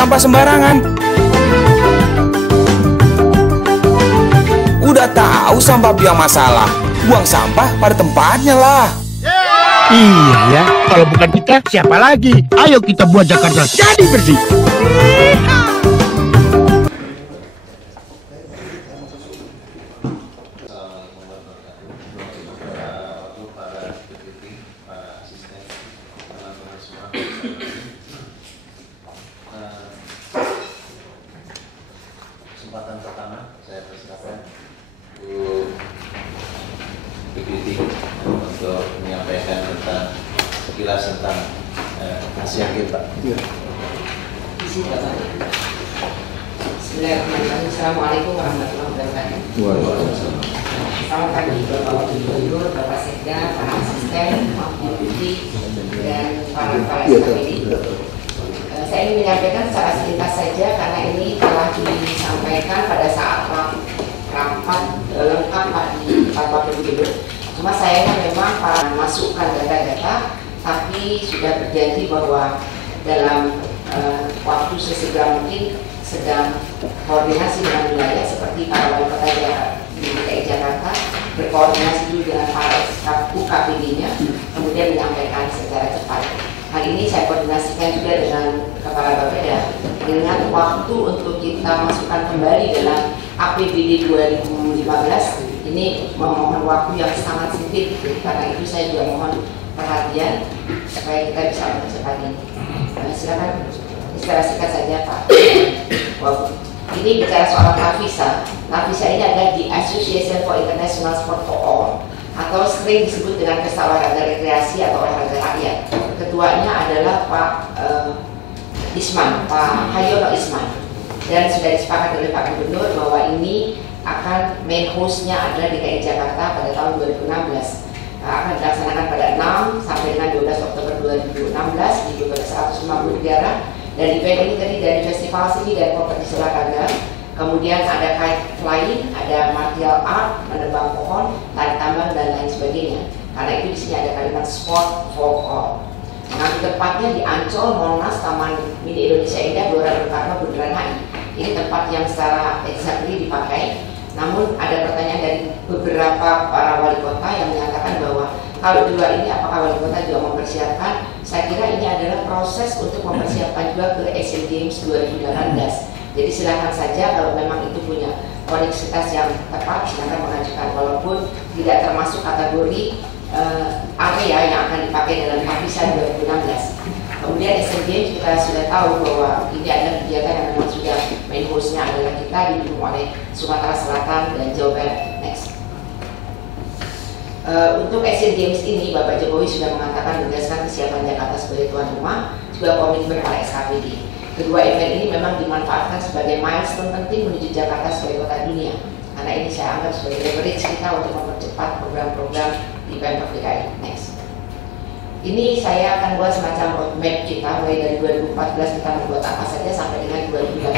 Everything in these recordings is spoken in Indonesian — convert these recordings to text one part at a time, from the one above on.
sampah sembarangan. Udah tahu sampah biang masalah, buang sampah pada tempatnya lah. Iya ya, kalau bukan kita siapa lagi? Ayo kita buat Jakarta jadi bersih. Kesempatan pertama saya persilakan Bu Fikri untuk menyampaikan tentang sekilas tentang Asia Games, Pak. Bismillahirrahmanirrahim. Assalamualaikum warahmatullahi wabarakatuh. Waalaikumsalam. Selamat pagi Bapak Wakil Gubernur, Bapak Sekda, para asisten, Pak Deputi, dan para kepala SKPD. Saya ingin menyampaikan secara sepintas saja karena ini telah disampaikan pada saat rapat lengkap di Pak Wakil Gubernur. Cuma sayangnya memang para masukkan data-data, tapi sudah berjanji bahwa dalam waktu sesegera mungkin sedang koordinasi dengan wilayah seperti para wali kota di DKI Jakarta, berkoordinasi dulu dengan para UKPD-nya, kemudian menyampaikan secara cepat. Hari ini saya koordinasikan juga dengan Kepala Bapeda dengan waktu untuk kita masukkan kembali dalam APBD 2015. Ini memohon waktu yang sangat sempit, karena itu saya juga mohon perhatian supaya kita bisa mempercepat ini. Silakan secara singkat saja Pak. Ini bicara soal Nafisa. Nafisa ini adalah di Association for International Sport for All, atau sering disebut dengan pesta olahraga rekreasi atau olahraga rakyat. Ketuanya adalah Pak Isman, Pak Hayono Isman, dan sudah disepakati oleh Pak Gubernur bahwa ini akan main hostnya adalah DKI Jakarta pada tahun 2016. Akan dilaksanakan pada 6 sampai dengan 12 Oktober 2016 di 150 negara. Dan event ini tadi dari festival seni dan kompetisi olahraga, kemudian ada kite flying, ada martial art, menebang pohon, tarik tambang dan lain sebagainya. Karena itu di sini ada kalimat sport for all. Nah, tempatnya di Ancol, Monas, Taman Mini Indonesia Indah, Gelora Bung Karno, Bundaran HI. Ini tempat yang secara exactly dipakai. Namun ada pertanyaan dari beberapa para wali kota yang menyatakan bahwa kalau di luar ini apakah wali kota juga mempersiapkan? Saya kira ini adalah proses untuk mempersiapkan juga ke Asian Games 2018. Jadi silakan saja kalau memang itu punya koneksitas yang tepat, silakan mengajukan walaupun tidak termasuk kategori area yang akan dipakai dalam Nafisa 2016. Kemudian Asian Games kita sudah tahu bahwa ini adalah kegiatan yang memang sudah main hostnya adalah kita, didukung oleh Sumatera Selatan dan Jawa Barat. Next. Untuk Asian Games ini Bapak Jokowi sudah mengatakan berdasarkan kesiapan Jakarta sebagai tuan rumah, juga komitmen para SKPD. Kedua event ini memang dimanfaatkan sebagai milestone penting menuju Jakarta sebagai kota dunia. Karena ini saya anggap sebagai leverage kita untuk mempercepat program-program di Pemprov DKI. Next. Ini saya akan buat semacam roadmap kita mulai dari 2014 kita membuat apa saja sampai dengan 2018.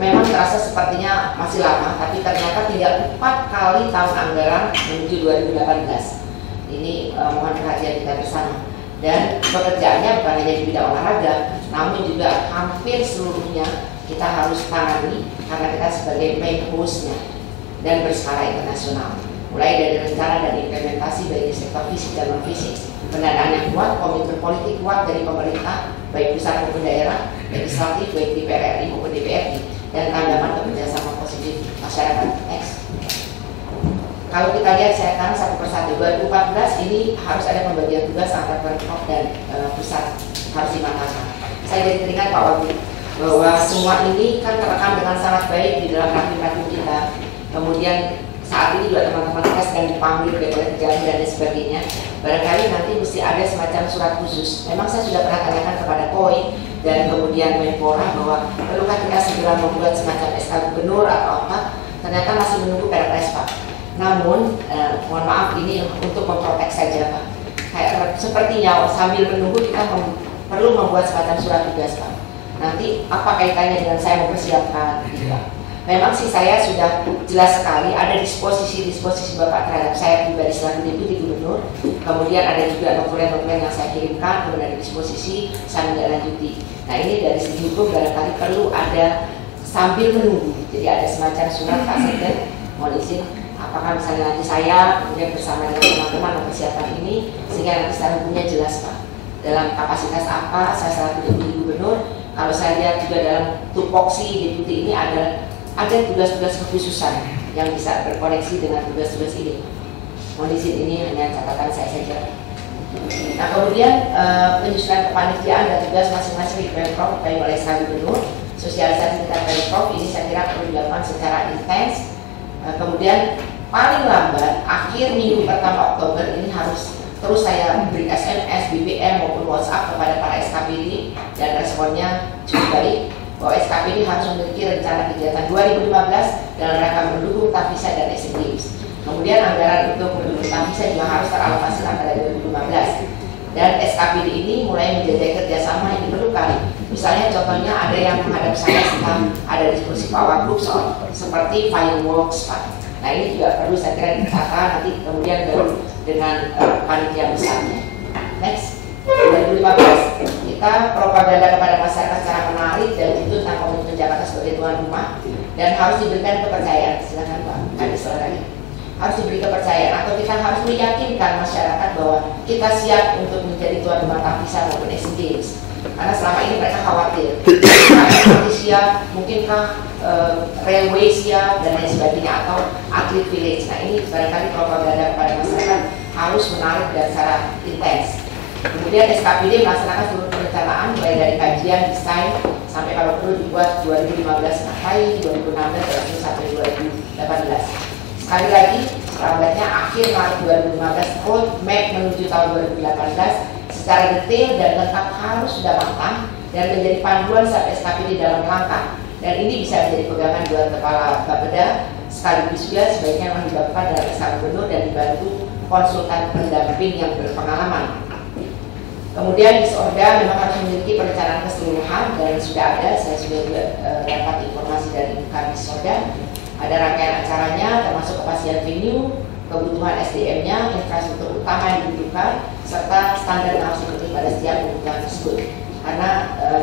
Memang terasa sepertinya masih lama, tapi ternyata tinggal 4 kali tahun anggaran menuju 2018. Ini mohon perhatian kita bersama. Dan pekerjaannya bukan hanya di bidang olahraga, namun juga hampir seluruhnya kita harus tangani karena kita sebagai main hostnya dan berskala internasional. Mulai dari rencana dan implementasi baik di sektor fisik dan non-fisik, pendanaan yang kuat, komitmen politik kuat dari pemerintah, baik pusat maupun daerah, legislatif, baik DPR RI maupun DPRD, dan tandaman kerjasama positif masyarakat. Next. Kalau kita lihat saya akan satu persatu, 2014 ini harus ada pembagian tugas antara Pemprov dan pusat harus dimatangkan. Saya jadi teringat Pak Wagub bahwa semua ini kan terekam dengan sangat baik di dalam rapim-rapim kita. Kemudian saat ini juga teman-teman kita sedang dipanggil oleh pejabat dan sebagainya. Barangkali nanti mesti ada semacam surat khusus. Memang saya sudah pernah tanyakan kepada KOI dan kemudian Menpora bahwa perlukah kita segera membuat semacam SK Gubernur atau apa. Ternyata masih menunggu Perpres Pak. Namun, mohon maaf ini untuk memprotek saja Pak. Kayak sepertinya sambil menunggu kita perlu membuat semacam surat tugas Pak. Nanti apa kaitannya dengan saya mempersiapkan gitu Pak. Memang sih saya sudah jelas sekali ada disposisi Bapak terhadap saya pribadi selaku Deputi Gubernur. Kemudian ada juga dokumen-dokumen yang saya kirimkan, kemudian ada disposisi saya menindaklanjuti. Nah ini dari segi hukum barangkali perlu ada sambil menunggu. Jadi ada semacam surat Pak Sekjen, mohon izin, apakah misalnya nanti saya kemudian bersama dengan teman-teman mempersiapkan ini sehingga nanti secara hukumnya jelas Pak. Dalam kapasitas apa saya selaku Deputi Gubernur, kalau saya lihat juga dalam tupoksi Deputi ini ada tugas-tugas kekhususan yang bisa berkoneksi dengan tugas-tugas ini. Mohon izin, ini hanya catatan saya saja. Nah kemudian penyusunan kepanitiaan dan tugas masing-masing di Pemprov baik oleh SK Gubernur, sosialisasi tingkat Pemprov ini saya kira perlu dilakukan secara intens. Kemudian paling lambat akhir minggu pertama Oktober ini harus terus saya beri SMS, BBM maupun WhatsApp kepada para SKPD dan responnya cukup baik bahwa SKPD harus memiliki rencana kegiatan 2015 dalam rangka mendukung Tavisa dan Asian Games. Kemudian anggaran untuk mendukung Tavisa juga harus teralokasi pada 2015. Dan SKPD ini mulai menjajaki kerjasama yang diperlukan. Misalnya contohnya ada yang menghadap saya sedang ada diskusi Pak Wagub soal seperti fireworks Pak. Nah ini juga perlu saya kira ditata nanti kemudian baru dengan panitia besarnya. Next. 2015 kita propaganda kepada masyarakat secara menarik dan itu tentang komitmen Jakarta sebagai tuan rumah dan harus diberikan kepercayaan. Silakan Pak, ada suaranya. Harus diberi kepercayaan atau kita harus meyakinkan masyarakat bahwa kita siap untuk menjadi tuan rumah Tavisa maupun Asian Games. Karena selama ini mereka khawatir, nanti siap, mungkinkah railway siap dan lain sebagainya atau atlet village. Nah ini barangkali propaganda kepada masyarakat harus menarik dan secara intens. Kemudian SKPD melaksanakan seluruh perencanaan mulai dari kajian, desain, sampai kalau perlu dibuat 2015 sampai 2016 sampai 2018. Sekali lagi, selambatnya akhir Maret 2015 roadmap menuju tahun 2018 secara detail dan lengkap harus sudah matang dan menjadi panduan saat SKPD dalam langkah. Dan ini bisa menjadi pegangan dua kepala Bapeda sekaligus juga sebaiknya memang dilakukan dalam SK Gubernur dan dibantu konsultan pendamping yang berpengalaman. Kemudian Disorda memang harus memiliki perencanaan keseluruhan dan sudah ada, saya sudah dapat informasi dari Disorda. Ada rangkaian acaranya termasuk kepastian venue, kebutuhan SDM-nya, infrastruktur utama yang dibutuhkan, serta standar yang harus dipenuhi pada setiap kebutuhan tersebut. Karena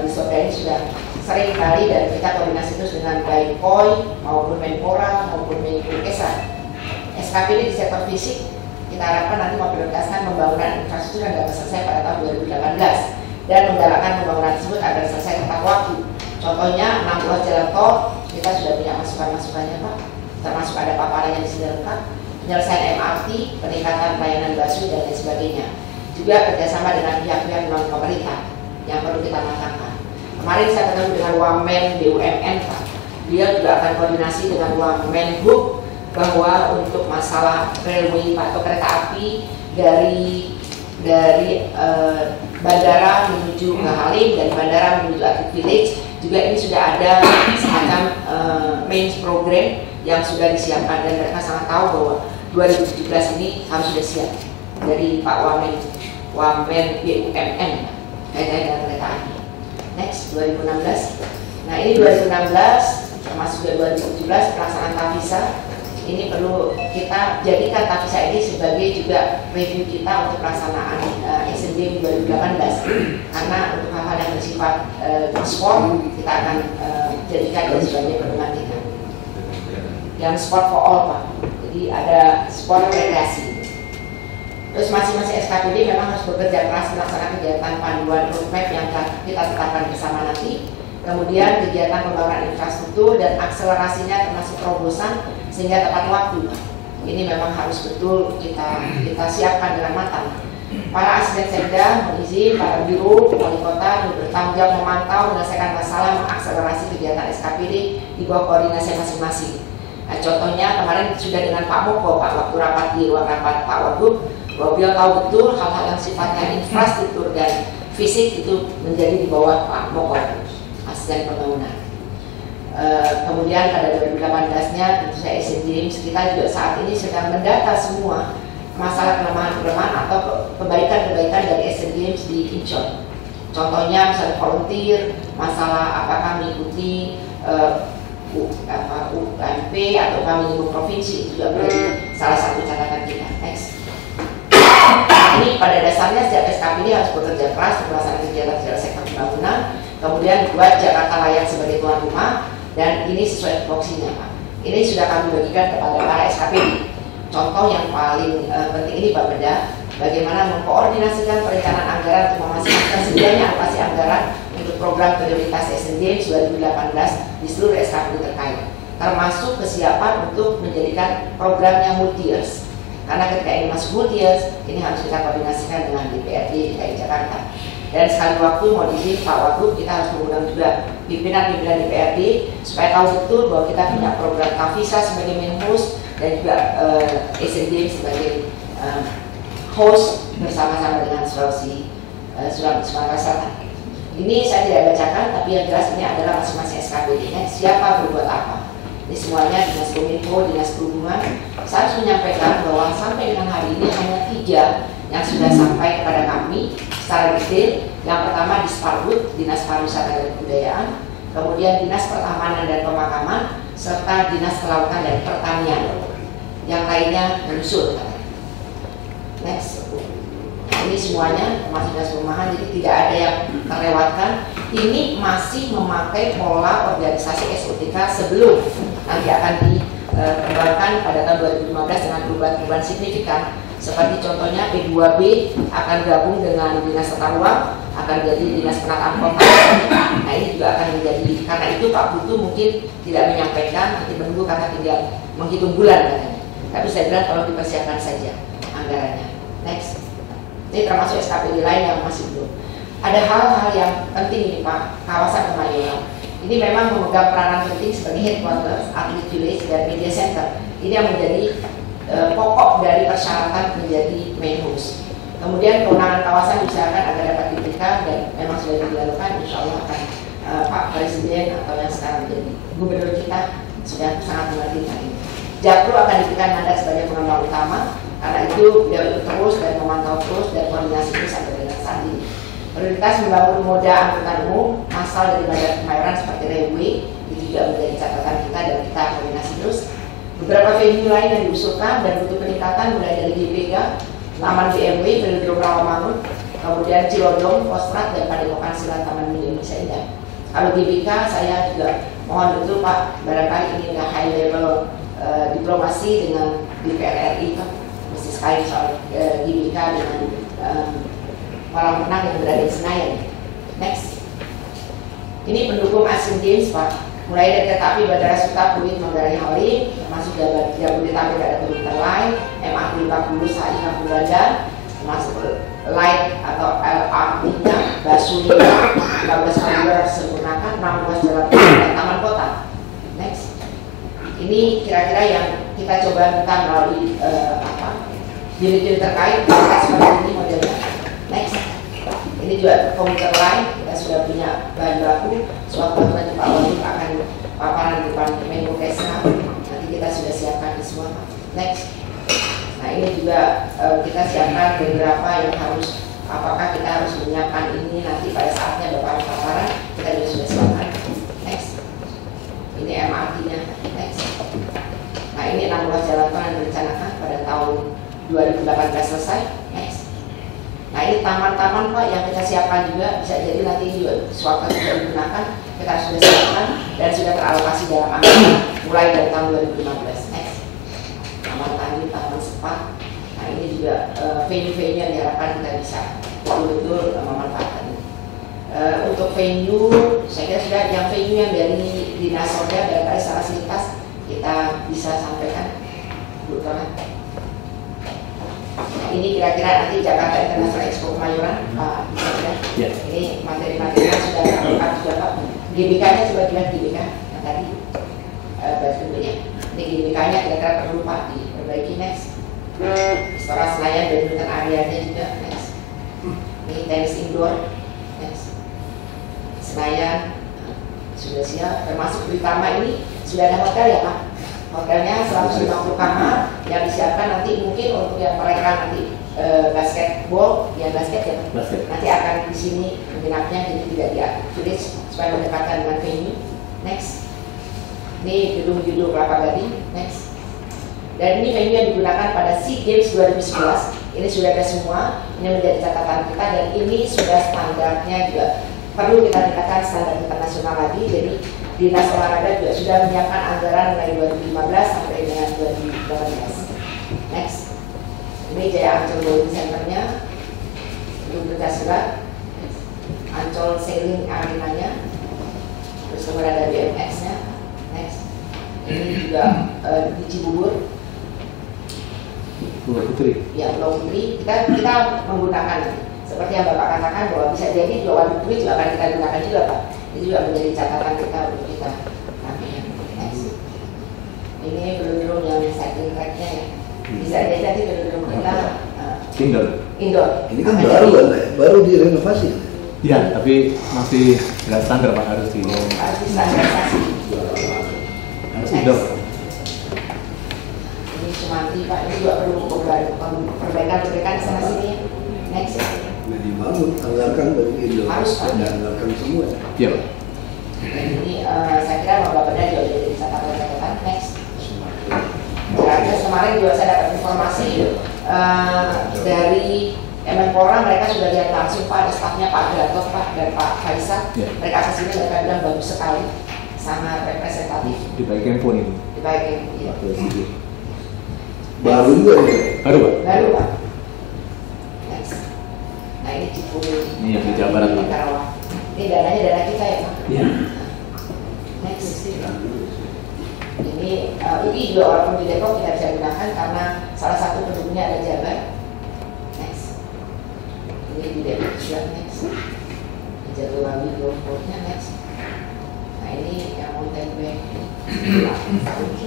Disorda ini sudah sering kali dan kita koordinasi terus dengan baik POI maupun Menpora maupun Menkesa. SKPD di sektor fisik kita harapkan nanti memprioritaskan pembangunan infrastruktur yang dapat selesai pada tahun 2018 dan menggalakkan pembangunan tersebut agar selesai tepat waktu. Contohnya 6 ruas jalan tol kita sudah punya masukan-masukannya Pak, termasuk ada paparan yang sudah lengkap, penyelesaian MRT, peningkatan pelayanan busway dan lain sebagainya. Juga kerjasama dengan pihak-pihak non pemerintah yang perlu kita matangkan. Kemarin saya ketemu dengan Wamen BUMN Pak, dia juga akan koordinasi dengan Wamen Hub bahwa untuk masalah railway atau kereta api dari bandara menuju ke Halim, dari bandara menuju Atlet Village juga ini sudah ada semacam main program yang sudah disiapkan dan mereka sangat tahu bahwa 2017 ini harus sudah siap dari Pak Wamen BUMN kaitannya dengan kereta api. Next 2016. Nah ini 2016 termasuk 2017 pelaksanaan Tavisa. Ini perlu kita jadikan Tavisa ini sebagai juga review kita untuk pelaksanaan Asian Games 2018 karena untuk hal-hal yang bersifat sport kita akan jadikan sebagai pedoman kita. Yang sport for all Pak, jadi ada sport rekreasi. Terus masing-masing SKPD memang harus bekerja keras melaksanakan kegiatan panduan roadmap yang kita tetapkan bersama nanti. Kemudian kegiatan pembangunan infrastruktur dan akselerasinya termasuk terobosan sehingga tepat waktu. Ini memang harus betul kita siapkan dengan matang. Para asisten sekda, mohon izin, para biro, wali kota bertanggung jawab memantau, menyelesaikan masalah, mengakselerasi kegiatan SKPD di bawah koordinasi masing-masing. Nah, contohnya kemarin sudah dengan Pak Moko, Pak waktu rapat di ruang rapat Pak Wagub, bahwa beliau tahu betul hal-hal yang sifatnya infrastruktur dan fisik itu menjadi di bawah Pak Moko, asisten pembangunan. Kemudian pada 2018-nya tentu saya Asian Games kita juga saat ini sedang mendata semua masalah kelemahan-kelemahan atau kebaikan-kebaikan dari Asian Games di Incheon. Contohnya misalnya volunteer, masalah apakah mengikuti atau upah minimum provinsi juga menjadi salah satu catatan kita. Next. Ini pada dasarnya setiap SKPD harus bekerja keras untuk melaksanakan kegiatan sektor pembangunan. Kemudian buat Jakarta layak sebagai tuan rumah, dan ini sesuai tupoksinya, Pak. Ini sudah kami bagikan kepada para SKPD. Contoh yang paling penting ini Bapeda, bagaimana mengkoordinasikan perencanaan anggaran untuk memastikan sedianya alokasi anggaran untuk program prioritas Asian Games 2018 di seluruh SKPD terkait, termasuk kesiapan untuk menjadikan programnya multi-years. Karena ketika ini masuk multi-years, ini harus kita koordinasikan dengan DPRD DKI Jakarta. Dan sekali waktu mau izin Pak Wagub, kita harus mengundang juga pimpinan-pimpinan DPRD supaya tahu betul bahwa kita punya program Kavisa sebagai main host dan juga Asian Games sebagai host bersama-sama dengan Sulawesi Sumatera Selatan. Ini saya tidak bacakan, tapi yang jelas ini adalah masing-masing SKPD-nya siapa berbuat apa. Ini semuanya Dinas Kominfo, Dinas Perhubungan. Saya harus menyampaikan bahwa sampai dengan hari ini hanya 3 yang sudah sampai kepada kami secara detail. Yang pertama di Sparbud, Dinas Pariwisata dan Kebudayaan, kemudian Dinas Pertamanan dan Pemakaman, serta Dinas Kelautan dan Pertanian. Yang lainnya menyusul. Next. Ini semuanya termasuk Dinas Perumahan, jadi tidak ada yang terlewatkan. Ini masih memakai pola organisasi SOTK sebelum nanti akan dikembangkan pada tahun 2015 dengan perubahan-perubahan signifikan. Seperti contohnya P2B akan gabung dengan Dinas Tata Ruang, akan jadi Dinas Penataan Kota. Nah ini juga akan menjadi, karena itu Pak Putu mungkin tidak menyampaikan, nanti menunggu karena tinggal menghitung bulan katanya. Tapi saya bilang kalau dipersiapkan saja anggarannya. Next. Ini termasuk SKPD lain yang masih belum. Ada hal-hal yang penting ini Pak, kawasan Kemayoran. Ini memang memegang peranan penting sebagai headquarters, atlet village, dan media center. Ini yang menjadi pokok dari persyaratan menjadi main host. Kemudian kewenangan kawasan diusahakan agar dapat diberikan dan memang sudah dilakukan, insya Allah akan Pak Presiden atau yang sekarang menjadi gubernur kita sudah sangat mengerti hal ini. Jakpro akan diberikan mandat sebagai pengembang utama, karena itu beliau ikut terus dan memantau terus dan koordinasi terus sampai dengan saat ini. Prioritas membangun moda angkutan umum asal dari Bandar Kemayoran seperti railway, itu juga menjadi catatan kita dan kita koordinasi terus. Beberapa venue lain yang diusulkan dan butuh peningkatan mulai dari GBK, Taman BMW, Velodrome Rawamangun, kemudian Cilodong, Kostrad, dan Padepokan Silat Taman Mini Indonesia Indah. Kalau GBK saya juga mohon betul Pak, barangkali ini udah high level diplomasi dengan DPR RI Pak, mesti sekali soal GBK dengan para menang yang berada di Senayan. Next. Ini pendukung Asian Games Pak. Mulai dari kereta api Bandara Suta, Pluit, Manggarai, Halim, termasuk Jabodetabek ada komuter lain, MRT 40, SAI, Kampung Ganda, termasuk light atau LRT-nya, Basuni, 15 koridor sempurnakan, 16 jalan dan taman kota. Next. Ini kira-kira yang kita coba minta melalui unit-unit terkait, seperti ini modelnya. Next. Ini juga komuter lain, kita sudah punya bahan baku. Suatu nanti Pak Wagub akan paparan di depan Menko Kesna. Nanti kita sudah siapkan di semua. Next. Nah ini juga kita siapkan beberapa yang harus, apakah kita harus menyiapkan ini nanti pada saatnya Bapak paparan, kita juga sudah siapkan. Next. Ini MRT-nya. Next. Nah ini 16 jalan tol yang direncanakan pada tahun 2018 selesai. Next. Nah ini taman-taman Pak yang kita siapkan juga, bisa jadi nanti juga sewaktu sudah digunakan, kita sudah siapkan dan sudah teralokasi dalam anggaran mulai dari tahun 2015. Next. Taman Tani, Taman Sepat. Nah ini juga venue-venue yang diharapkan kita bisa betul-betul memanfaatkan. Untuk venue, saya kira sudah yang venue yang dari Dinas Sosial dan fasilitas kita bisa sampaikan. Ini kira-kira nanti Jakarta International Expo Kemayoran, Pak. Ya. Ini materi-materi yang sudah terangkat juga Pak. GBK-nya coba dilihat GBK yang tadi bentuknya. Ini GBK-nya kira-kira perlu Pak diperbaiki. Next. Istora Senayan dan dengan areanya juga. Next. Ini tenis indoor. Next. Senayan sudah siap. Termasuk Britama ini sudah ada hotel ya Pak. Hotelnya 150 kamar yang disiapkan nanti mungkin untuk yang mereka nanti basketball, ya basket ya, nanti akan di sini menginapnya jadi tidak di village supaya mendekatkan dengan venue. Next. Ini gedung Judo Kelapa Gading. Next. Dan ini venue yang digunakan pada SEA Games 2011. Ini sudah ada semua. Ini menjadi catatan kita dan ini sudah standarnya juga perlu kita tingkatkan standar internasional lagi. Jadi Dinas Olahraga juga sudah menyiapkan anggaran mulai 2015 sampai dengan 2018. Next. Ini Jaya Ancol Bowling Centernya, gedung Pencaksilat, Ancol Sailing Arenanya, terus kemudian ada BMX-nya. Next. Ini juga di Cibubur. Pulau Putri. Ya, Pulau Putri. Kita menggunakan seperti yang Bapak katakan bahwa bisa jadi Pulau Putri juga akan kita gunakan juga, Pak. Itu juga menjadi catatan kita untuk kita nantinya. Next. Ini gedung yang cycling track-nya ya. Bisa jadi nanti gedung kita indoor. Ini kan baru kan, baru direnovasi. Ya, tapi masih nggak standar Pak, harus standarisasi. Harus indoor. Ini Sumanti Pak, ini juga perlu perbaikan di sana sini. Next. Nah, dibangun, anggarkan dari Indo. Harus, Pak. Anggarkan semua. Iya Pak. Dan ini saya kira Bapak Benda juga jadi catatan. Next. Terus kemarin juga saya dapat informasi dari Kemenpora, mereka sudah lihat langsung Pak, ada stafnya Pak Gatot, Pak, dan Pak Faisal. Mereka kesini, mereka bilang bagus sekali, sangat representatif. Di bagian pun itu. Di bagian, iya. Baru juga ya? Baru Pak. Baru Pak. Next. Nah ini Cipuli. Ini yang di Jawa Barat Pak. Karawang. Ini dananya dana kita ya Pak. Iya. Next. Ini UI juga walaupun di Depok kita bisa gunakan karena salah satu pendukungnya ada Jabar. Next. Ini di Depok juga. Next. Di Jatiwangi Grove-nya. Next. Nah ini yang Mountain Bank.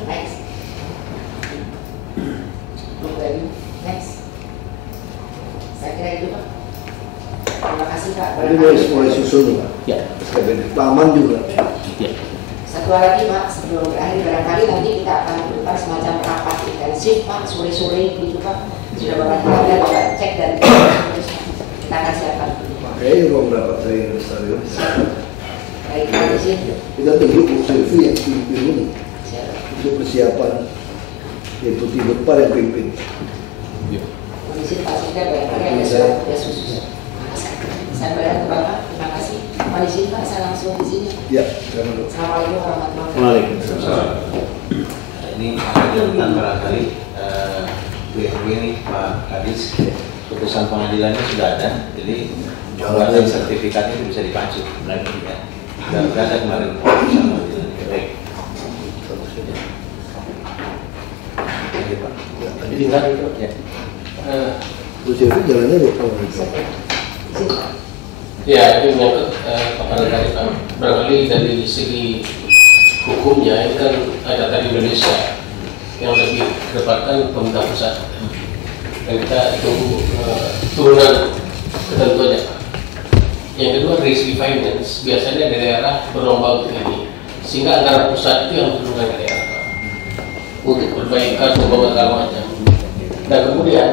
Next. Next. Saya kira itu Pak. Terima kasih Pak. Ini mulai susun Pak. Ya. Taman juga. Ya. Satu lagi Pak, sebelum berakhir barangkali nanti kita akan lakukan semacam rapat intensif Pak, sore-sore gitu Pak. Sudah Bapak cek dan kita akan siapkan. Kayaknya ruang rapat saya yang besar ya. Baik, Pak izin. Kita tunjuk Silvi yang pimpin ini. Untuk persiapan yaitu di depan yang pimpin. Izin Pak Sekda barangkali ada surat tugas khusus. Saya bayar ke Bapak, terima kasih. Pak izin Pak, saya langsung izinnya. Ya, karena Assalamualaikum warahmatullahi wabarakatuh. Waalaikumsalam. Ini ada catatan barangkali BMW ini Pak Kadis, putusan pengadilannya sudah ada, jadi pembuatan sertifikatnya itu bisa dipacu lagi ya. Sudah ada kemarin putusan pengadilannya. Baik. Oke Pak. Jadi enggak itu Ya. Bu Silvi jalannya depan. Izin Pak. ya itu menyangkut kepada dari Pak. Barangkali dari segi hukumnya ini kan ada dari Indonesia yang lebih kedepankan pemerintah pusat dan kita tunggu turunan ketentuannya Pak. Yang kedua risk finance biasanya daerah berlomba untuk ini sehingga anggaran pusat itu yang turunkan ke daerah Pak untuk perbaikan segala macam. Dan kemudian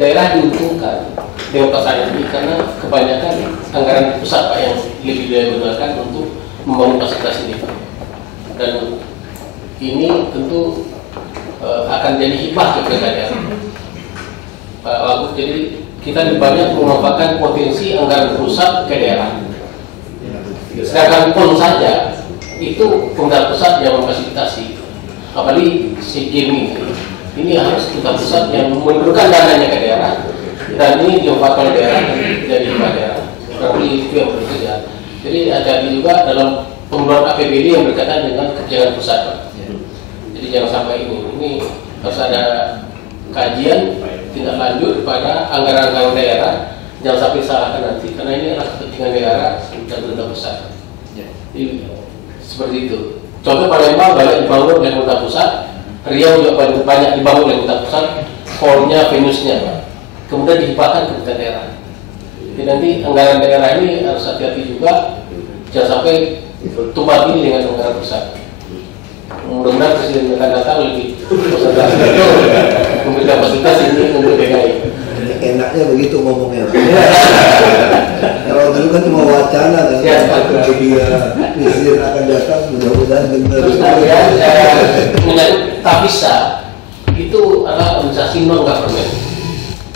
daerah diuntungkan dengan pasar ini karena kebanyakan anggaran pusat Pak yang lebih digunakan untuk membangun fasilitas ini Pak. Dan ini tentu akan jadi hibah ke daerah Pak Wagub. Jadi kita lebih banyak memanfaatkan potensi anggaran pusat ke daerah. Sedangkan PON saja itu pemerintah pusat yang memfasilitasi, apalagi SEA Games ini harus pemerintah pusat yang menurunkan dananya ke daerah dan ini dimanfaatkan oleh daerah dan tidak dimanfaatkan daerah. Berarti itu yang bekerja. Jadi ada juga dalam pembuatan APBD yang berkaitan dengan kebijakan pusat. Jadi jangan sampai ini harus ada kajian tindak lanjut pada anggaran-anggaran daerah, jangan sampai salahkan nanti karena ini adalah kepentingan daerah dan pemerintah pusat. Jadi, seperti itu. Contoh Palembang banyak dibangun oleh pemerintah pusat, Riau juga banyak dibangun oleh pemerintah pusat, hall-nya, venue-nya, kemudian dihibahkan ke pemerintah daerah. Jadi nanti anggaran daerah ini harus hati-hati juga, jangan sampai tumpang ini dengan anggaran pusat. Mudah-mudahan Presiden akan datang lebih konsentrasi itu memberikan fasilitas ini untuk DKI. Enaknya begitu ngomongnya. Kalau dulu kan cuma wacana kan. Ya, media presiden akan datang, mudah-mudahan dengar. Terus kemudian menyangkut Tavisa itu adalah organisasi non government,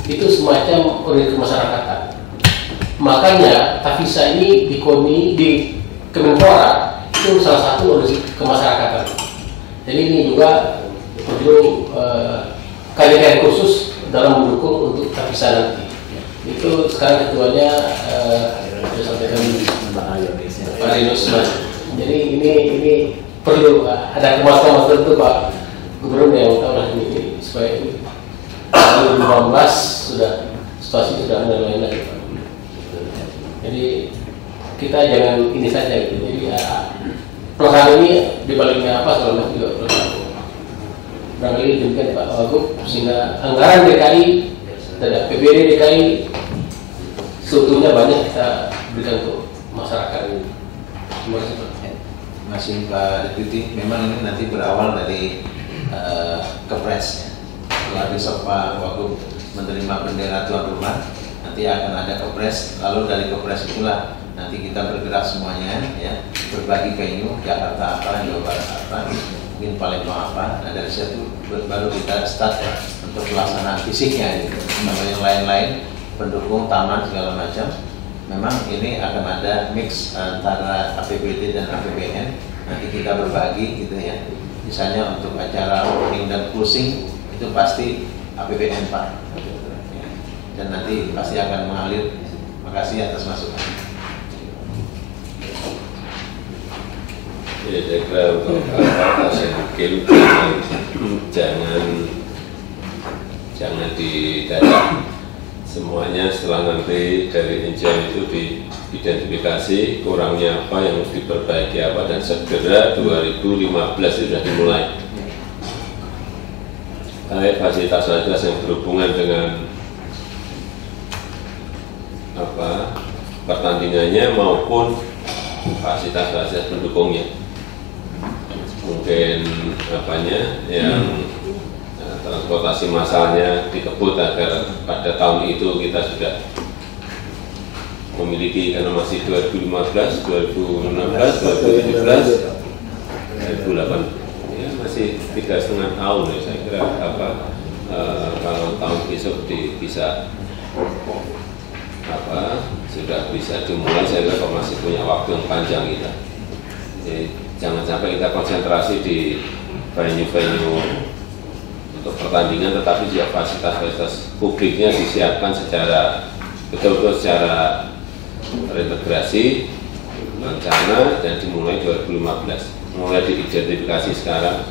itu semacam organisasi kemasyarakatan. Makanya Tavisa ini di Kemenpora itu salah satu organisasi kemasyarakatan. Jadi ini juga perlu kajian khusus dalam mendukung untuk Tavisa nanti. Itu sekarang ketuanya sudah sampaikan Pak Rinus. Jadi ini perlu ada kemas-kemas tertentu Pak Gubernur yang tahu lah ini supaya 2015 sudah situasi sudah ada lain lagi Pak. Jadi kita jangan ini saja gitu. Jadi pelaksanaan ini dibaliknya apa selama juga perlu tahu. Barangkali demikian Pak Wagub, sehingga anggaran DKI dan APBD DKI sebetulnya banyak kita berikan untuk masyarakat ini. Terima kasih Pak. Masih Pak Deputi, memang ini nanti berawal dari Kepres ya. Setelah besok Pak Wagub menerima bendera tuan rumah, nanti akan ada Kepres. Lalu dari Kepres itulah nanti kita bergerak semuanya ya, berbagi venue, Jakarta apa, Jawa Barat apa, mungkin Palembang apa. Nah dari situ baru kita start ya, untuk pelaksanaan fisiknya gitu. Kalau yang lain-lain pendukung taman segala macam, memang ini akan ada mix antara APBD dan APBN. Nanti kita berbagi gitu ya. Misalnya untuk acara opening dan closing itu pasti APBN Pak. Dan nanti pasti akan mengalir. Makasih atas masukan. Ya, saya kira untuk saya pikir jangan didadak. Semuanya setelah nanti dari Injil itu diidentifikasi kurangnya apa yang harus diperbaiki apa, dan segera 2015 sudah dimulai. Baik fasilitas-fasilitas yang berhubungan dengan apa pertandingannya maupun fasilitas-fasilitas pendukungnya. Mungkin apanya yang transportasi massalnya dikebut agar pada tahun itu kita sudah memiliki, karena masih 2015, 2016, 2017, 2018 ya, masih 3,5 tahun ya, saya kira kalau tahun besok bisa sudah bisa dimulai, saya kira masih punya waktu yang panjang kita. Jadi, jangan sampai kita konsentrasi di venue-venue untuk pertandingan, tetapi juga fasilitas-fasilitas publiknya disiapkan secara betul-betul secara terintegrasi, rencana, dan dimulai 2015. Mulai diidentifikasi sekarang,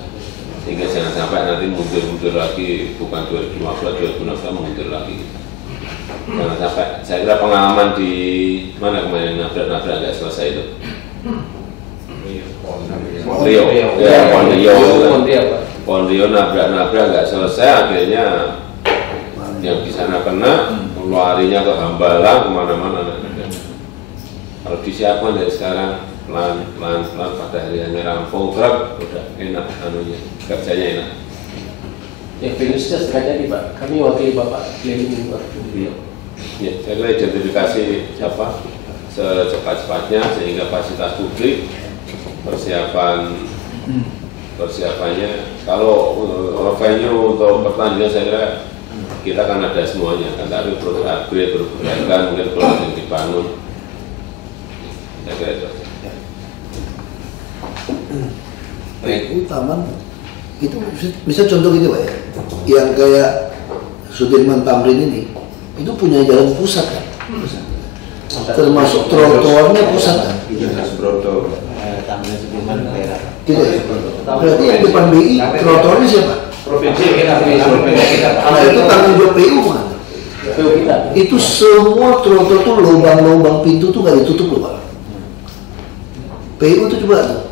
sehingga jangan sampai nanti mundur-mundur lagi, bukan 2015, 2016 mundur lagi. Jangan sampai, saya kira pengalaman di mana kemarin nabrak-nabrak nggak selesai itu. Ponrio nabrak-nabrak nggak selesai, akhirnya yang di sana kena, larinya ke Hambalang kemana-mana. Kalau disiapkan dari sekarang pelan-pelan pada harinya rampung, udah enak kerjanya enak. Ya, virusnya segera jadi Pak. Kami wakili Bapak keliling Pak. Ya, saya kira identifikasi secepat-cepatnya sehingga fasilitas publik persiapannya. Kalau venue untuk pertandingan saya kira kita kan ada semuanya, kan, tapi perlu upgrade, perlu perbaikan, mungkin perlu yang dibangun. Saya kira itu. Baik, taman itu bisa contoh gitu Pak ya, yang kayak Sudirman Tamrin ini, itu punya jalan pusat kan, termasuk trotoarnya pusat kan. Tamrin Sudirman daerah. Gitu ya. Berarti yang depan BI trotoarnya siapa? Provinsi kita. Nah itu tanggung jawab PU kan? PU kita. Itu semua trotoar tuh lubang-lubang pintu tuh nggak ditutup loh Pak. PU tuh coba tuh.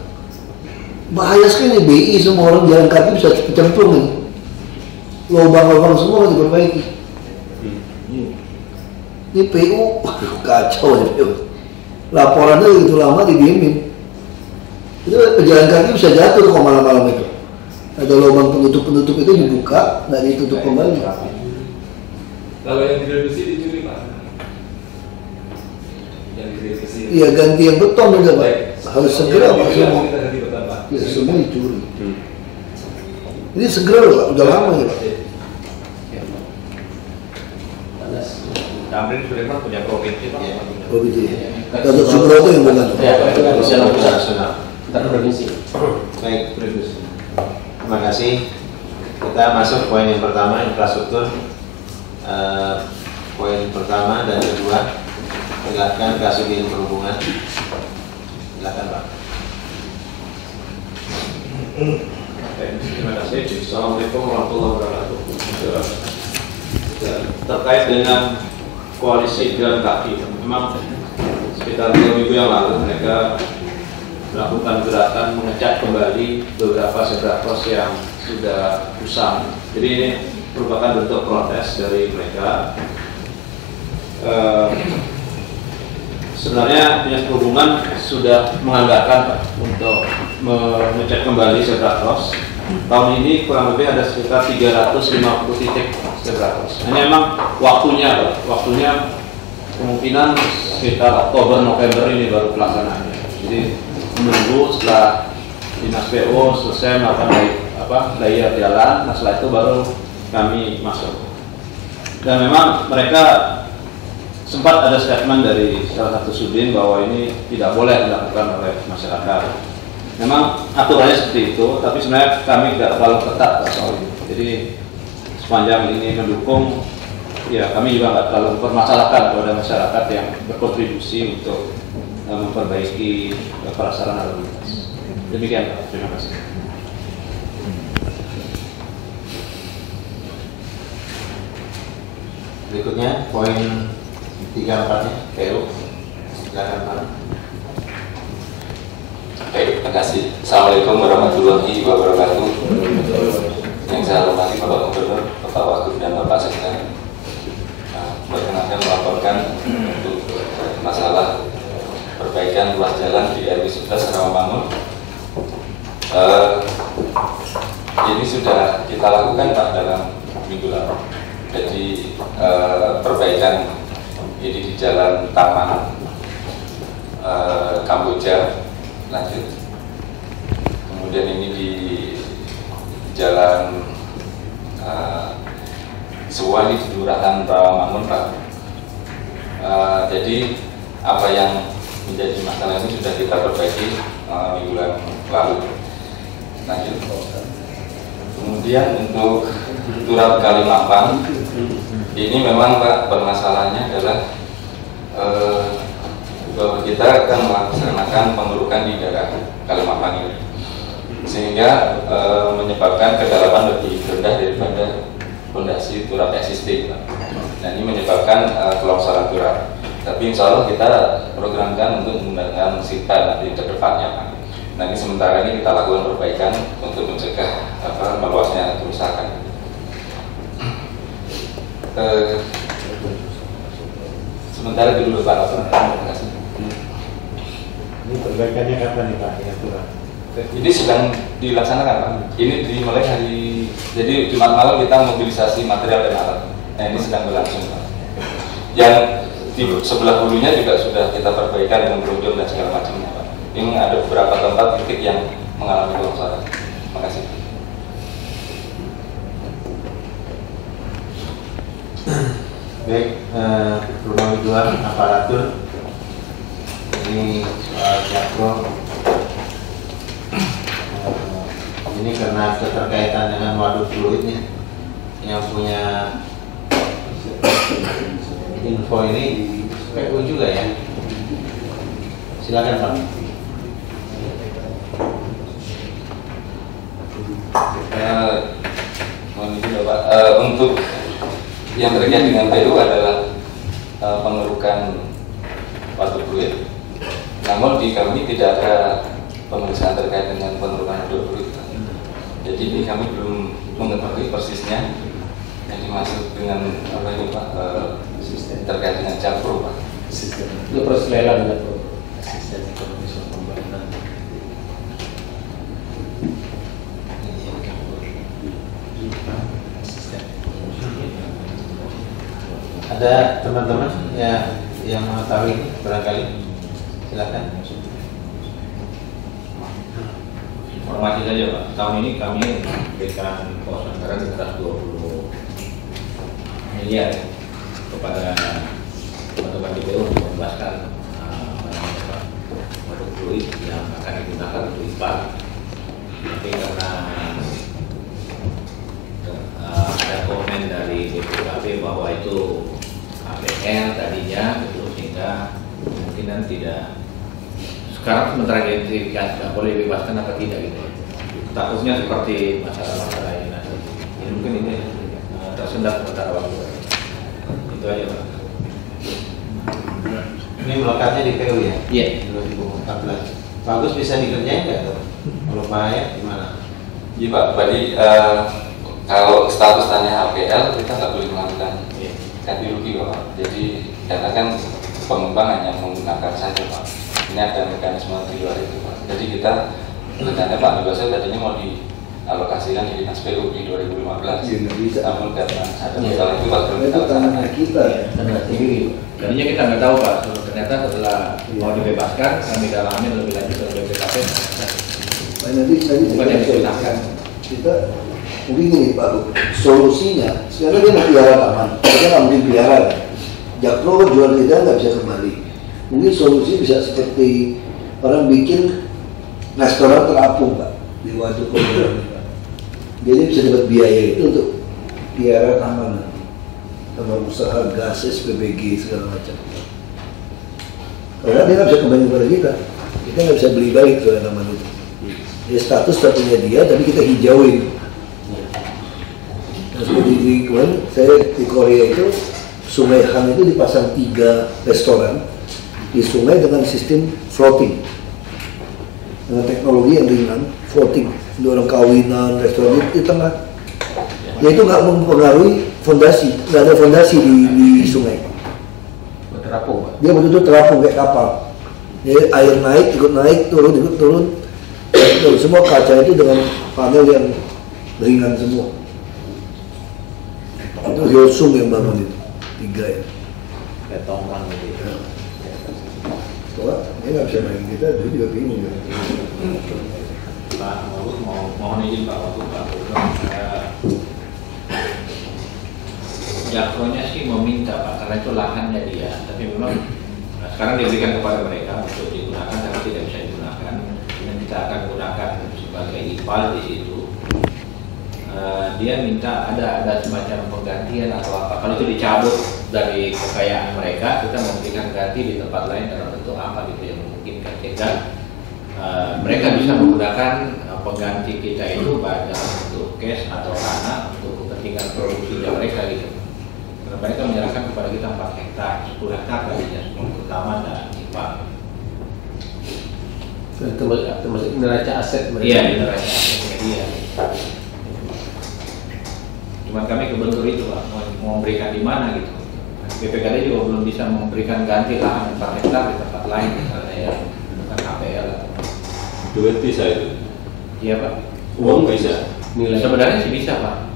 Bahaya sekali BI, semua orang jalan kaki bisa kecemplung nih. Lubang-lubang semua harus diperbaiki. Ini PU, kacau nih PU. Laporannya begitu lama didiemin. Itu pejalan kaki bisa jatuh kok malam-malam itu. Ada lubang penutup-penutup itu dibuka, nggak ditutup kembali. Kalau yang direvisi dicuri Pak? Iya, ganti yang beton juga Pak. Harus segera Pak semua. Ya, semua dicuri. Ini segera loh Pak, udah lama ya Pak. Tamrin Sulaiman punya provinsi Pak. Oh gitu ya. Gatot Subroto yang bukan. Ya, nasional. Kita provinsi. Baik, terima kasih. Kita masuk poin yang pertama, infrastruktur. Poin pertama dan kedua, silakan Kasubdit Perhubungan. Silakan Pak. Terima kasih. Assalamualaikum warahmatullahi wabarakatuh. Terkait dengan koalisi jalan kaki, memang sekitar 2 minggu yang lalu mereka melakukan gerakan mengecat kembali beberapa zebra cross yang sudah usang. Jadi ini merupakan bentuk protes dari mereka. Sebenarnya Dinas Perhubungan sudah menganggarkan untuk mengecat kembali zebra cross. Tahun ini kurang lebih ada sekitar 350 titik zebra cross. Ini memang waktunya kemungkinan sekitar Oktober November ini baru pelaksanaannya. Jadi menunggu setelah Dinas PO selesai melakukan daya jalan, nah setelah itu baru kami masuk. Dan memang mereka sempat ada statement dari salah satu sudin bahwa ini tidak boleh dilakukan oleh masyarakat. Memang aturannya seperti itu, tapi sebenarnya kami tidak terlalu ketat soal ini. Jadi sepanjang ini mendukung, ya kami juga nggak terlalu mempermasalahkan kepada masyarakat yang berkontribusi untuk memperbaiki prasarana lalu lintas. Demikian Pak, terima kasih. Berikutnya poin 3-4-nya, PU. Silakan Pak. Baik, terima kasih. Assalamualaikum warahmatullahi wabarakatuh. Yang saya hormati Bapak Gubernur, Bapak Wagub dan Bapak Sekda. Perkenankan melaporkan untuk masalah perbaikan ruas jalan di RW 11 Rawamangun. Ini sudah kita lakukan Pak dalam minggu lalu. Jadi perbaikan ini di Jalan Taman Kamboja lanjut, kemudian ini di Jalan Suwani di Kelurahan Rawamangun Pak. Jadi apa yang menjadi masalah ini sudah kita perbaiki minggu lalu. Lanjut. Kemudian untuk Turap Kalimampang, ini memang Pak permasalahannya adalah bahwa kita akan melaksanakan pengurukan di daerah Kalimampang ini, sehingga menyebabkan kedalaman lebih rendah daripada fondasi turap existing. Nah ini menyebabkan kelongsoran turap. Tapi insya Allah kita programkan untuk menggunakan SITA nanti ke depannya Pak. Nah ini sementara ini kita lakukan perbaikan untuk mencegah meluasnya kerusakan. Sementara dulu Pak. Terima kasih. Ini perbaikannya kapan nih Pak? Ini sedang dilaksanakan Pak. Ini dimulai hari, jadi Jumat malam kita mobilisasi material dan alat. Nah ini sedang berlangsung Pak. Yang di sebelah hulunya juga sudah kita perbaikan dengan berujung dan segala macamnya Pak. Ini ada beberapa tempat titik yang mengalami kelongsoran. Terima kasih. Baik, rumah tujuan aparatur. Ini soal jakpro. Ini karena keterkaitan dengan waduk fluid nih, yang punya info ini PU juga ya. Silakan Pak. Mohon izin Bapak, untuk yang terkait dengan PU adalah pengerukan waduk fluid. Namun di kami tidak ada pemeriksaan terkait dengan pengerukan waduk fluid. Jadi ini kami belum mengetahui persisnya yang dimaksud dengan apa ini Pak, sistem terkait dengan jakpro Pak. Itu proses lelang jakpro. Asisten ekonomi pembangunan. Ada teman-teman ya yang mengetahui barangkali silakan. Informasi saja Pak, tahun ini kami memberikan pos anggaran sekitar 20 miliar kepada teman-teman DPO untuk membebaskan produk fluid yang akan digunakan untuk IPAL. Tapi karena ada komen dari BPKP bahwa itu APL tadinya, gitu, sehingga kemungkinan tidak. Sekarang sementara identifikasi nggak boleh bebaskan apa tidak gitu. Takutnya seperti masalah-masalah ini nanti. Ya, mungkin ini tersendat sementara waktu. Itu aja Pak. Ini melekatnya di PU ya? Iya. 2014. Bagus, bisa dikerjain nggak tuh? Kalau bahaya gimana? Iya Pak, tadi kalau status tanya APL kita nggak boleh melakukan ganti rugi Pak. Jadi karena kan pengembang hanya menggunakan saja Pak. Ini ada mekanisme di luar itu Pak. Jadi kita rencananya Pak Nugasnya tadinya mau dialokasikan di Dinas PU di 2015. Iya, nggak bisa. Namun karena ada masalah itu Pak belum Itu tanah kita ya. Tanah sendiri. Tadinya kita nggak tahu Pak. Ternyata setelah mau dibebaskan, kami dalami lebih lanjut oleh BPKP. Nanti Bukan yang diceritakan. kita mungkin gini Pak, solusinya sekarang dia mau pelihara taman, kita nggak mungkin pelihara kan. Jakpro jual kita nggak bisa kembali. Mungkin solusi bisa seperti orang bikin restoran terapung Pak di waduk komunal. Jadi bisa dapat biaya itu untuk pelihara taman nanti, tambah usaha gas, SPBG segala macam. Karena dia nggak bisa kembali kepada kita nggak bisa beli balik ke taman itu. Dia status punya dia, tapi kita hijauin. Nah, seperti di kemarin saya di Korea itu Sungai Han itu dipasang 3 restoran di sungai dengan sistem floating, dengan teknologi yang ringan, floating. Ada orang kawinan, restoran di tengah. Ya itu nggak mempengaruhi fondasi, nggak ada fondasi di sungai. Terapung Pak. Dia betul-betul terapung kayak kapal. Jadi air naik, ikut naik, turun, ikut turun. Semua kaca itu dengan panel yang ringan semua. Itu Hyosung yang bangun itu 3 ya. Kayak tongkang gitu. Wah, dia nggak bisa main kita, dia juga bingung ya. Pak Wagub mohon izin Pak Wagub, Pak Jakpronya sih meminta Pak, karena itu lahannya dia, tapi memang sekarang diberikan kepada mereka untuk digunakan, tapi tidak bisa digunakan, dan kita akan gunakan sebagai IPAL di situ. Dia minta ada semacam penggantian atau apa, kalau itu dicabut dari kekayaan mereka, kita memberikan ganti di tempat lain dalam bentuk apa gitu yang memungkinkan kita. Mereka bisa menggunakan pengganti kita itu baik dalam bentuk cash atau tanah untuk kepentingan produksinya mereka gitu. Karena mereka menyerahkan kepada kita 4 hektar, 10 hektar tadinya, untuk taman dan IPA. Termasuk neraca aset mereka. Iya, neraca asetnya dia. Cuman kami kebentur itu Pak, mau memberikan di mana gitu. BPKD juga belum bisa memberikan ganti lahan 4 hektar di tempat lain, misalnya ya, bukan KPL. Duit bisa itu? Iya Pak. Uang bisa? Nilai sebenarnya sih bisa Pak.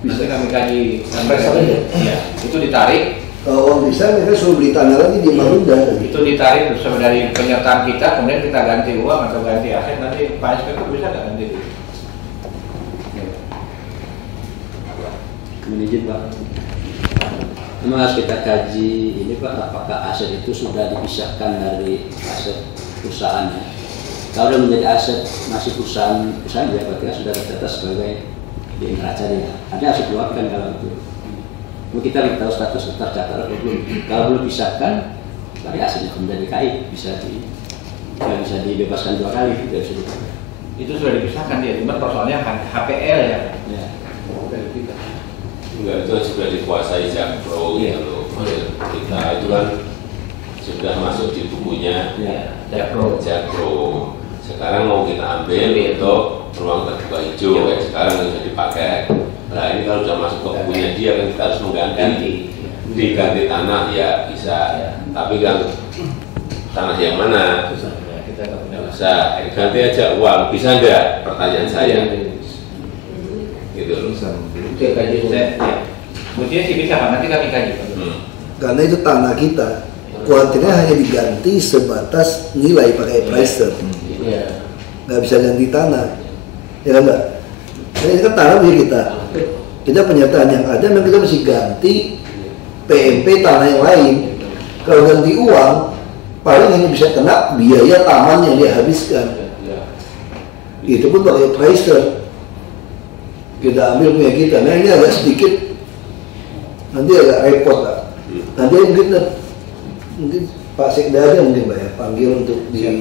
Bisa kami kaji. Sampai aja. Iya, itu ditarik. Kalau orang bisa, mereka suruh beli tanah lagi di Marunda. Itu ditarik dari penyertaan kita, kemudian kita ganti uang atau ganti aset, nanti Pak SPK bisa nggak ganti duit? Izin Pak, memang harus kita kaji ini Pak, apakah aset itu sudah dipisahkan dari aset perusahaannya. Kalau sudah menjadi aset masih perusahaan ya berarti sudah tercatat sebagai di neraca dia. Ada aset keluar kan kalau itu. Kita belum tahu status tercatat atau belum. Kalau belum pisahkan, berarti asetnya menjadi KAI bisa dibebaskan 2 kali. Itu sudah dipisahkan dia, cuma persoalannya HPL ya. Enggak, itu sudah dikuasai Jakpro gitu. Kita itu kan sudah masuk di bukunya Jakpro. Sekarang mau kita ambil untuk ruang terbuka hijau kayak sekarang sudah dipakai. Nah ini kalau sudah masuk ke bukunya dia kan kita harus mengganti. Diganti tanah ya bisa, tapi kan tanah yang mana? Bisa ganti aja uang, bisa enggak? Pertanyaan saya. Gitu loh. Oke, kaji saya. Buktinya sih bisa Pak, nanti kami kaji. Karena itu tanah kita. kuartirnya hanya diganti sebatas nilai pakai pricer, nggak bisa ganti tanah, ya kan Mbak? Ini kan tanah punya kita penyertaan yang ada, memang kita mesti ganti PMP tanah yang lain. Kalau ganti uang, paling hanya bisa kena biaya taman yang dia habiskan. Itu pun pakai pricer. Kita ambil punya kita. Nah ini agak sedikit, nanti agak repot Pak. Nanti mungkin Pak Sekda aja mungkin Pak ya panggil untuk di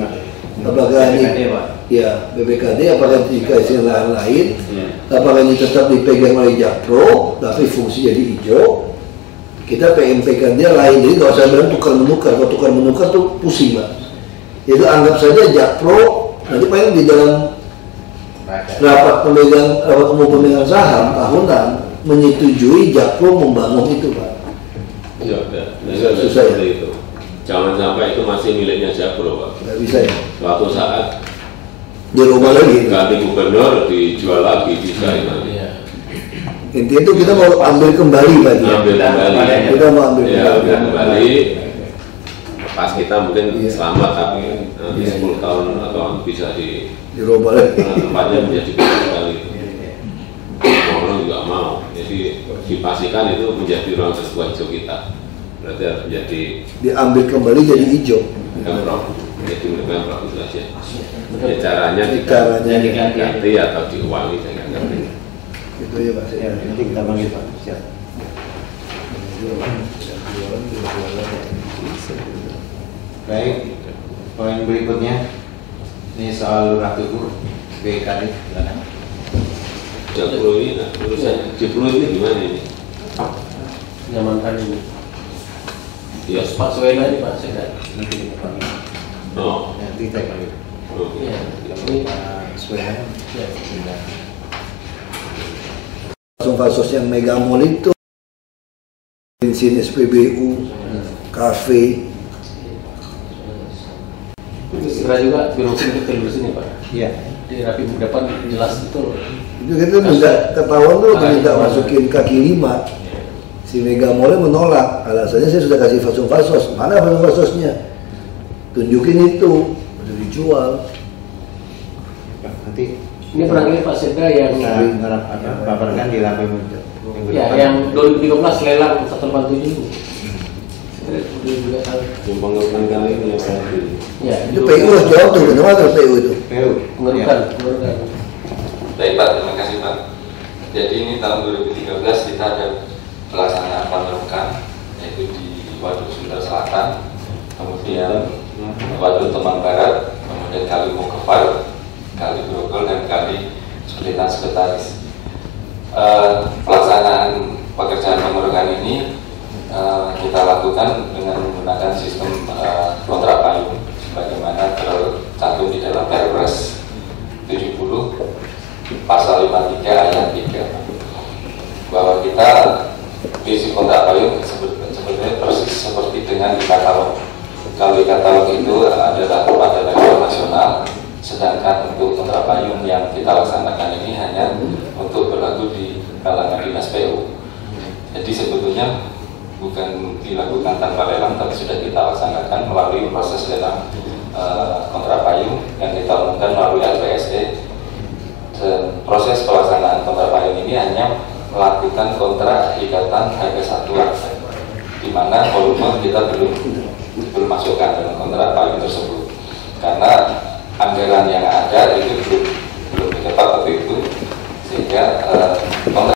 apakah ini ya BPKD, apakah dikasih lahan lain, apakah ini tetap dipegang oleh Jakpro tapi fungsi jadi hijau, kita PMP-kan dia lain, jadi nggak usah bilang tukar menukar. Kalau tukar menukar tuh pusing Pak. Itu anggap saja Jakpro nanti paling di dalam rapat umum pemegang saham tahunan menyetujui Jakpro membangun itu Pak. Ya, susah ya. Itu. Jangan sampai itu masih miliknya Jakpro Pak. Nggak bisa ya. Suatu saat dirubah lagi. Ganti gubernur dijual lagi bisa nanti. Intinya itu kita mau ambil kembali Pak. Ambil kembali. Kita mau ambil kembali. Pas kita mungkin selamat tapi nanti 10 tahun atau bisa dirubah lagi. Tempatnya menjadi kembali. Orang juga mau. Jadi dipastikan itu menjadi ruang terbuka hijau kita. Berarti harus menjadi diambil kembali jadi hijau. Pemprov. Jadi Pemprov itu aja. Ya, caranya diganti atau diulangi dengan ganti. Itu ya Pak. Ya, nanti kita panggil Pak. Siap. Baik, poin berikutnya ini soal lurah tubuh BKD. Jakpro ini, urusan Jakpro ini gimana ini? Nyamankan ini. Ya, Pak Suwena ini Pak Sekda. Nanti kita panggil. Oh, Nanti kita panggil. Iya, ini Pak Suwena. ya. Fasos yang Mega Mall itu, bensin SPBU, kafe. Segera juga birokrasi kita lurus ini Pak. Iya. Di rapi depan jelas itu. Itu kita minta ketahuan tuh minta masukin kaki 5. Si Mega Mall menolak, alasannya saya sudah kasih fasos. Mana fasosnya? Tunjukin itu, udah dijual. Nanti Ini barangkali Pak Sekda yang paparkan di laporan ya yang 2013 lelang 187 itu. Juga tahu. pembangunan kali ini Ya, Itu PU harus jawab tuh, kenapa PU itu? PU. mengerikan. Baik Pak, terima kasih Pak. Jadi ini tahun 2013 kita ada pelaksanaan pengerukan yaitu di Waduk Sunda Selatan, kemudian Waduk Temang Barat, kemudian Kali Mokefar, Kali Grogol dan Kali Sulitan Sekretaris. Pelaksanaan pekerjaan pengerukan ini kita lakukan dengan menggunakan sistem kontrak payung sebagaimana tercantum di dalam Perpres 70 pasal 53 ayat 3 bahwa kita isi kontrak payung sebetulnya persis seperti dengan di katalog. Kalau di katalog itu adalah pada level nasional, sedangkan untuk kontrak payung yang kita laksanakan ini hanya untuk berlaku di kalangan dinas PU. Jadi sebetulnya bukan dilakukan tanpa lelang, tapi sudah kita laksanakan melalui proses lelang kontrak payung yang kita umumkan melalui LPSE. Dan proses pelaksanaan kontrak payung ini hanya melakukan kontrak ikatan harga satuan, di mana volume kita belum masukkan dalam kontrak payung tersebut, karena anggaran yang ada itu belum